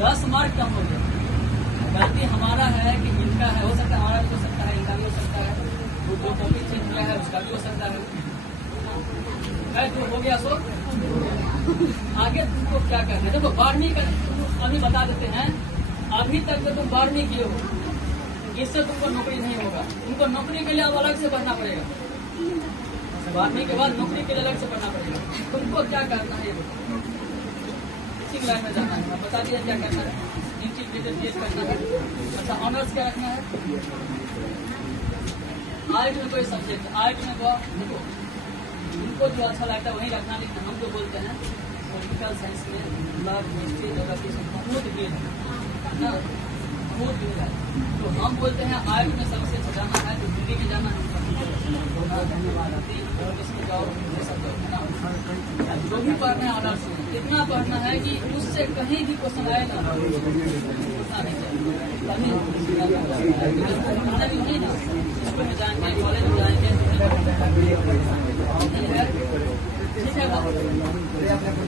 10 mark कम हो गया। गलती हमारा है कि इनका है, हो सकता है हमारा भी हो सकता है, इनका भी हो सकता है, वो जो टॉपिक चेंज किया है उसका भी हो सकता है। तो हो गया सो आगे तुमको क्या करना है। देखो 12वीं का अभी बता देते हैं, अभी तक तो तुम 12वीं किए हो, इससे तुमको नौकरी नहीं होगा। तुमको नौकरी के लिए अब अलग से पढ़ना पड़ेगा। 12वीं के बाद नौकरी के लिए अलग से पढ़ना पड़ेगा। तुमको क्या करना है, इसी लाइन में जाना है। बता दिया क्या करना है, इंटीग्रेटेड करना है। अच्छा, ऑनर्स क्या रखना है? आर्ट में कोई सब्जेक्ट, आर्ट में देखो उनको जो अच्छा लगता है वही रखना। लेकिन हम जो बोलते हैं पॉलिटिकल साइंस में लव, हिस्ट्री, ज्योग्राफी बहुत गेम है ना, बहुत गेम है। तो हम बोलते हैं आर्ट में सबसे अच्छा जाना है तो दिल्ली में जाना है। धन्यवाद आती और इसमें जाओ, ये सब जाओ है ना। जो भी पढ़ना है ऑनर्स में इतना पढ़ना है कि उससे कहीं भी क्वेश्चन आए ना नहीं ना, स्कूल में जाएंगे, कॉलेज में जाएंगे,